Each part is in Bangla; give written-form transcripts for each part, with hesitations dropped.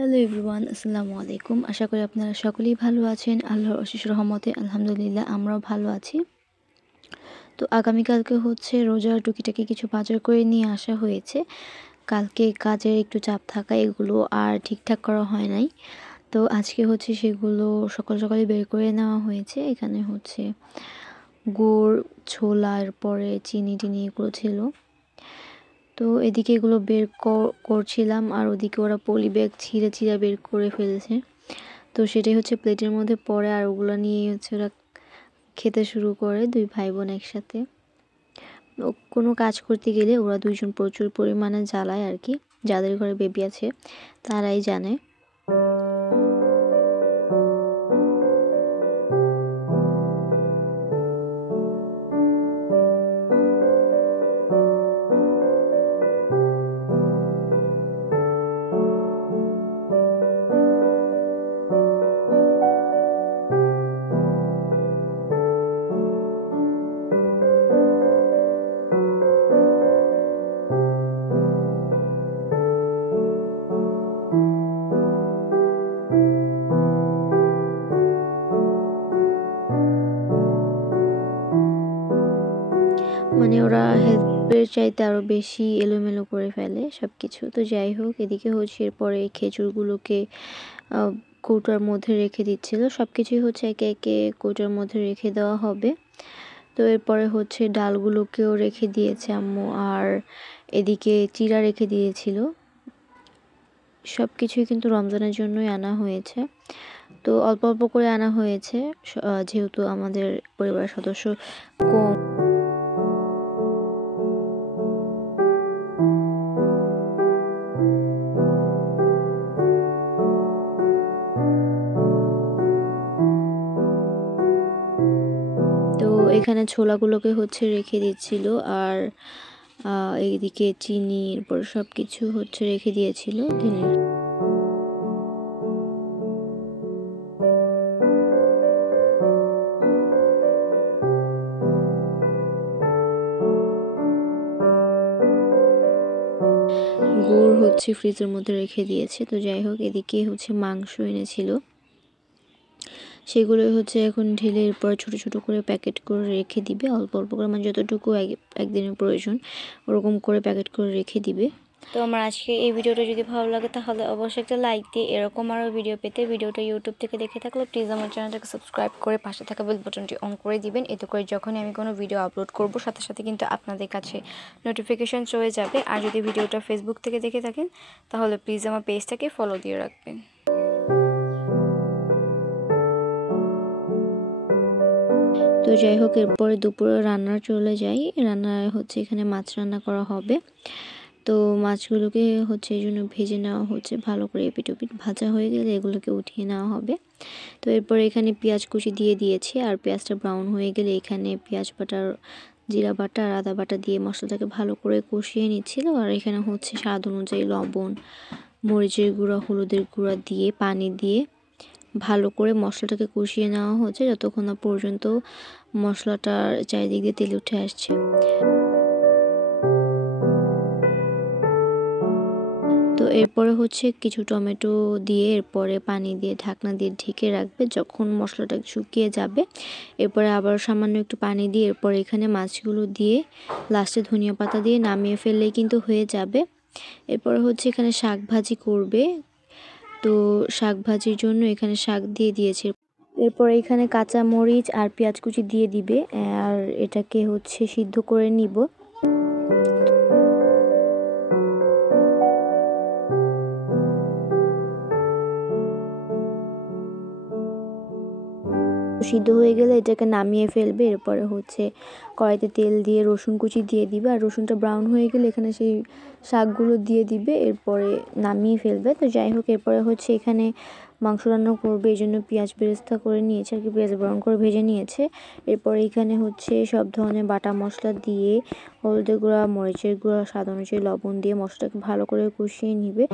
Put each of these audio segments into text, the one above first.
হ্যালো এভরিওয়ান, আসসালামু আলাইকুম। আশা করি আপনারা সকলেই ভালো আছেন। আল্লাহর অশেষ রহমতে আলহামদুলিল্লাহ আমরাও ভালো আছি। তো আগামীকালকে হচ্ছে রোজার টুকিটাকি কিছু বাজার করে নিয়ে আসা হয়েছে। কালকে কাজের একটু চাপ থাকায় এগুলো আর ঠিকঠাক করা হয় নাই। তো আজকে হচ্ছে সেগুলো সকাল সকালে বের করে নেওয়া হয়েছে। এখানে হচ্ছে গুড়, ছোলা, এরপরে চিনি টিনি এগুলো ছিল। তো এদিকে এগুলো বের করছিলাম আর ওদিকে ওরা পলি ব্যাগ ছিঁড়ে ছিঁড়ে বের করে ফেলেছে। তো সেটাই হচ্ছে প্লেটের মধ্যে পড়ে আর ওগুলো নিয়ে হচ্ছে ওরা খেতে শুরু করে, দুই ভাই বোন একসাথে। কোনো কাজ করতে গেলে ওরা দুইজন প্রচুর পরিমাণে জ্বালায় আর কি। যাদের ঘরে বেবি আছে তারাই জানে। মানে ওরা হেল্পের চাইতে আরও বেশি এলোমেলো করে ফেলে সব কিছু। তো যাই হোক, এদিকে হচ্ছে এরপরে খেজুরগুলোকে কৌটার মধ্যে রেখে দিচ্ছিল। সব কিছুই হচ্ছে একে একে কৌটার মধ্যে রেখে দেওয়া হবে। তো এরপরে হচ্ছে ডালগুলোকেও রেখে দিয়েছে আম্মু, আর এদিকে চিড়া রেখে দিয়েছিল। সব কিছুই কিন্তু রমজানের জন্যই আনা হয়েছে। তো অল্প অল্প করে আনা হয়েছে, যেহেতু আমাদের পরিবারের সদস্য কম। তো এখানে ছোলাগুলোকে হচ্ছে রেখে দিচ্ছিল, আর এইদিকে চিনি এরপর সব কিছু হচ্ছে রেখে দিয়েছিল তিনি। গুড় হচ্ছে ফ্রিজের মধ্যে রেখে দিয়েছে। তো যাই হোক, এদিকে হচ্ছে মাংস এনেছিল, সেগুলোই হচ্ছে এখন ঢেলে এরপর ছোট ছোট করে প্যাকেট করে রেখে দিবে। অল্প অল্প করে, মানে যতটুকু একদিনের প্রয়োজন ওরকম করে প্যাকেট করে রেখে দিবে। তো আমার আজকে এই ভিডিওটা যদি ভালো লাগে তাহলে অবশ্যই একটা লাইক দিয়ে এরকম আরও ভিডিও পেতে ভিডিওটা ইউটিউব থেকে দেখে থাকলে প্লিজ আমার চ্যানেলটাকে সাবস্ক্রাইব করে পাশে থাকা বেল বাটনটি অন করে দিবেন। এতে করে যখনই আমি কোনো ভিডিও আপলোড করব সাথে সাথে কিন্তু আপনাদের কাছে নোটিফিকেশান চলে যাবে। আর যদি ভিডিওটা ফেসবুক থেকে দেখে থাকেন তাহলে প্লিজ আমার পেজটাকে ফলো দিয়ে রাখবেন। তো যাই হোক, এরপরে দুপুরে রান্না চলে যাই। রান্নায় হচ্ছে এখানে মাছ রান্না করা হবে। তো মাছগুলোকে হচ্ছে এই জন্য ভেজে নেওয়া হচ্ছে ভালো করে, এপিট ওপিট ভাজা হয়ে গেলে এগুলোকে উঠিয়ে নেওয়া হবে। তো এরপরে এখানে পেঁয়াজ কুচি দিয়ে দিয়েছি, আর পেঁয়াজটা ব্রাউন হয়ে গেলে এখানে পেঁয়াজ বাটার, জিরা বাটা আর আদা বাটা দিয়ে মশলাটাকে ভালো করে কষিয়ে নিচ্ছিল। আর এখানে হচ্ছে স্বাদ অনুযায়ী লবণ, মরিচের গুঁড়া, হলুদের গুঁড়া দিয়ে পানি দিয়ে ভালো করে মশলাটাকে কষিয়ে নেওয়া হচ্ছে যতক্ষণ না পর্যন্ত মশলাটার চারিদিক দিয়ে তেল উঠে আসছে। তো এরপরে হচ্ছে কিছু টমেটো দিয়ে এরপরে পানি দিয়ে ঢাকনা দিয়ে ঢেকে রাখবে যখন মশলাটা শুকিয়ে যাবে। এরপরে আবার সামান্য একটু পানি দিয়ে এরপর এখানে মাছগুলো দিয়ে লাস্টে ধনিয়া পাতা দিয়ে নামিয়ে ফেললেই কিন্তু হয়ে যাবে। এরপরে হচ্ছে এখানে শাক ভাজি করবে। তো শাক ভাজির জন্য এখানে শাক দিয়ে দিয়েছে। এরপর এখানে কাঁচা মরিচ আর পেঁয়াজ কুচি দিয়ে দিবে, আর এটাকে হচ্ছে সিদ্ধ করে নিব। সিদ্ধ হয়ে গেলে এটাকে নামিয়ে ফেলবে। এরপরে হচ্ছে কড়াইতে তেল দিয়ে রসুন কুচি দিয়ে দিবে, আর রসুনটা ব্রাউন হয়ে গেলে এখানে সেই শাকগুলো দিয়ে দিবে, এরপরে নামিয়ে ফেলবে। তো যাই হোক, এরপরে হচ্ছে এখানে মাংস রান্না করবে, এই জন্য পেঁয়াজ বেরেস্তা করে নিয়েছে আর কি, পেঁয়াজ ব্রাউন করে ভেজে নিয়েছে। এরপরে এখানে হচ্ছে সব ধরনের বাটা মশলা দিয়ে হলুদের গুঁড়া, মরিচের গুঁড়া, স্বাদ অনুযায়ী লবণ দিয়ে মশলাটাকে ভালো করে কষিয়ে নিবে।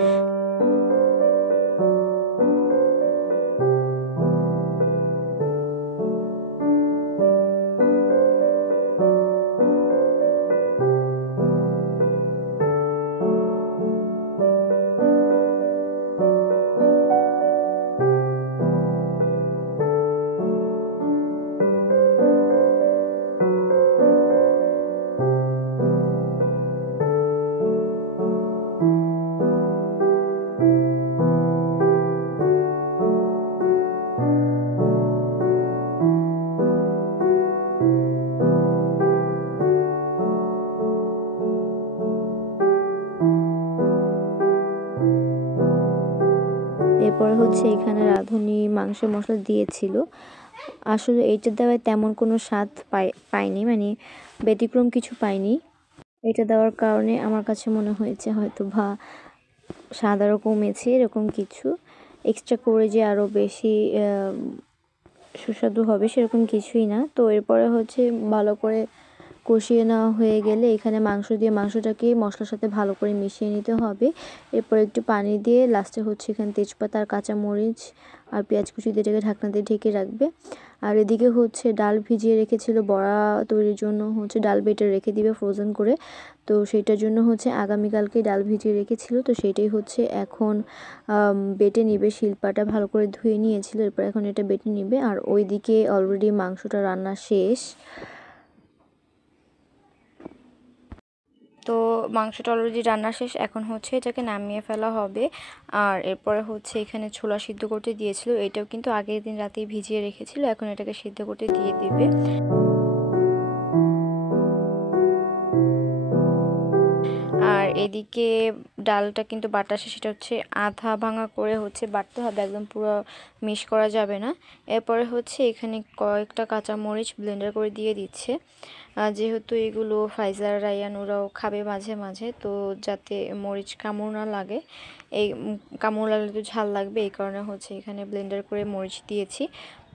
এরপরে হচ্ছে এখানে রাঁধুনি মাংস মশলা দিয়েছিল। আসলে এইটা দেওয়ায় তেমন কোনো স্বাদ পাইনি, মানে ব্যতিক্রম কিছু পাইনি। এটা দেওয়ার কারণে আমার কাছে মনে হয়েছে হয়তো বা স্বাদ আরও কমেছে, এরকম কিছু। এক্সট্রা করে যে আরও বেশি সুস্বাদু হবে সেরকম কিছুই না। তো এরপরে হচ্ছে ভালো করে কষিয়ে নেওয়া হয়ে গেলে এখানে মাংস দিয়ে মাংসটাকে মশলার সাথে ভালো করে মিশিয়ে নিতে হবে। এরপর একটু পানি দিয়ে লাস্টে হচ্ছে এখানে তেজপাতা আর কাঁচামরিচ আর পেঁয়াজ কুচি দিয়ে এটাকে ঢাকনা দিয়ে ঢেকে রাখবে। আর এদিকে হচ্ছে ডাল ভিজিয়ে রেখেছিল বড়া তৈরির জন্য, হচ্ছে ডাল বেটে রেখে দিবে ফ্রোজেন করে। তো সেটার জন্য হচ্ছে আগামীকালকে ডাল ভিজিয়ে রেখেছিল, তো সেটাই হচ্ছে এখন বেটে নিবে। শিলপাটা ভালো করে ধুয়ে নিয়েছিল, এরপর এখন এটা বেটে নিবে। আর ওইদিকে অলরেডি মাংসটা রান্না শেষ। তো মাংসটা অলরেডি রান্না শেষ, এখন হচ্ছে এটাকে নামিয়ে ফেলা হবে। আর এরপরে হচ্ছে এখানে ছোলা সিদ্ধ করতে দিয়েছিল, এটাও কিন্তু আগের দিন রাতেই ভিজিয়ে রেখেছিল, এখন এটাকে সিদ্ধ করতে দিয়ে দিবে। আর এদিকে ডালটা কিন্তু বাটা শেষ, সেটা হচ্ছে আধা ভাঙা করে হচ্ছে বাটতে হবে, একদম পুরো মিশ করা যাবে না। এরপরে হচ্ছে এখানে কয়েকটা কাঁচামরিচ ব্লেন্ডার করে দিয়ে দিচ্ছে, যেহেতু এগুলো ফাইজার রায়ান ওরাও খাবে মাঝে মাঝে, তো যাতে মরিচ কামড় না লাগে, এই কামড় লাগলে তো ঝাল লাগবে, এই কারণে হচ্ছে এখানে ব্লেন্ডার করে মরিচ দিয়েছি।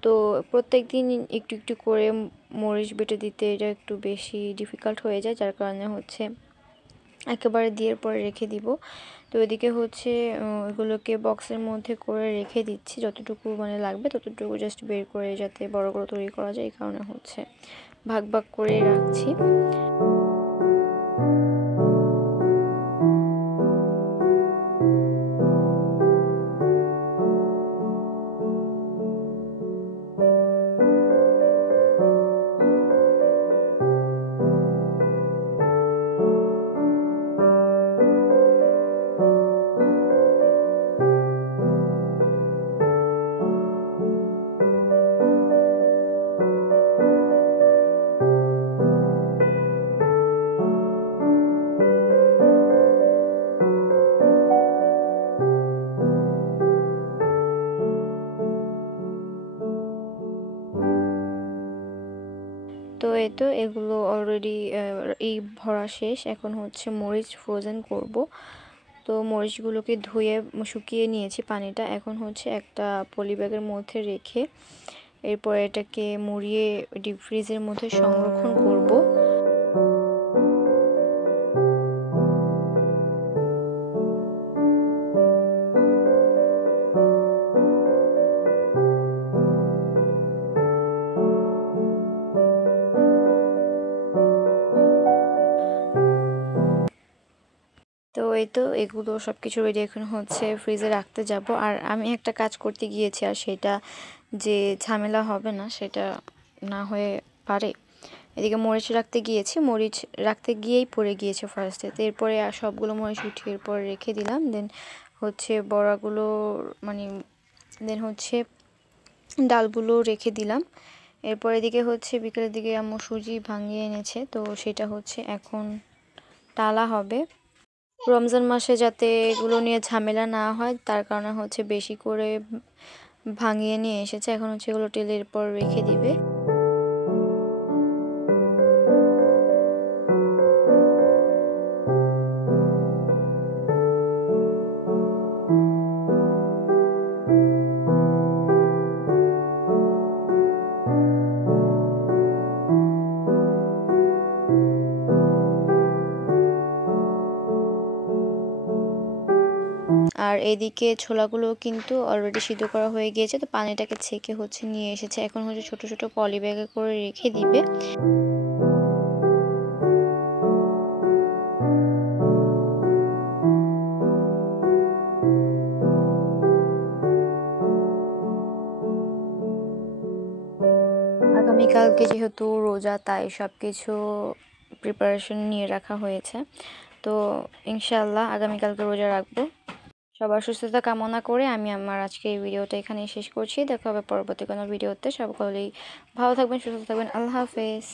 তো প্রত্যেক দিন একটু একটু করে মরিচ বেটে দিতে এটা একটু বেশি ডিফিকাল্ট হয়ে যায়, যার কারণে হচ্ছে একেবারে দিয়ে পরে রেখে দিব। তো এদিকে হচ্ছে এগুলোকে বক্সের মধ্যে করে রেখে দিচ্ছি, যতটুকু মানে লাগবে ততটুকু জাস্ট বের করে যাতে বড় করে তৈরি করা যায়, এই কারণে হচ্ছে ভাগ ভাগ করে রাখছি। তো এই তো এগুলো অলরেডি এই ভরা শেষ, এখন হচ্ছে মরিচ ফ্রোজেন করব। তো মরিচগুলোকে ধুয়ে শুকিয়ে নিয়েছি পানিটা, এখন হচ্ছে একটা পলি ব্যাগের মধ্যে রেখে এরপর এটাকে মুড়িয়ে ডিপ ফ্রিজের মধ্যে সংরক্ষণ করব। তো এই তো এগুলো সব কিছু রেডি, এখন হচ্ছে ফ্রিজে রাখতে যাব। আর আমি একটা কাজ করতে গিয়েছি, আর সেটা যে ঝামেলা হবে না সেটা না হয়ে পারে। এদিকে মরিচ রাখতে গিয়েছি, মরিচ রাখতে গিয়েই পড়ে গিয়েছে ফার্স্টে, তো এরপরে সবগুলো মরিচ উঠিয়ে এরপর রেখে দিলাম। দেন হচ্ছে বড়াগুলো মানে দেন হচ্ছে ডালগুলো রেখে দিলাম। এরপর এদিকে হচ্ছে বিকেলের দিকে আম্মু সুজি ভাঙিয়ে এনেছে, তো সেটা হচ্ছে এখন টালা হবে। রমজান মাসে যাতে এগুলো নিয়ে ঝামেলা না হয় তার কারণে হচ্ছে বেশি করে ভাঙিয়ে নিয়ে এসেছে, এখন হচ্ছে এগুলো তেলের পর রেখে দিবে। আর এদিকে ছোলাগুলো কিন্তু অলরেডি সিদ্ধ করা হয়ে গিয়েছে, তো পানিটাকে ছেঁকে হচ্ছে নিয়ে এসেছে, এখন হচ্ছে ছোট ছোট পলি ব্যাগে করে রেখে দিবে। আগামীকালকে যেহেতু রোজা, তাই সব কিছু প্রিপারেশন নিয়ে রাখা হয়েছে। তো ইনশাআল্লাহ আগামীকালকে রোজা রাখবো। সবার সুস্থতা কামনা করে আমি আমার আজকে এই ভিডিওটা এখানেই শেষ করছি। দেখা হবে পরবর্তী কোনো ভিডিওতে। সকলেই ভালো থাকবেন, সুস্থ থাকবেন। আল্লাহ হাফেজ।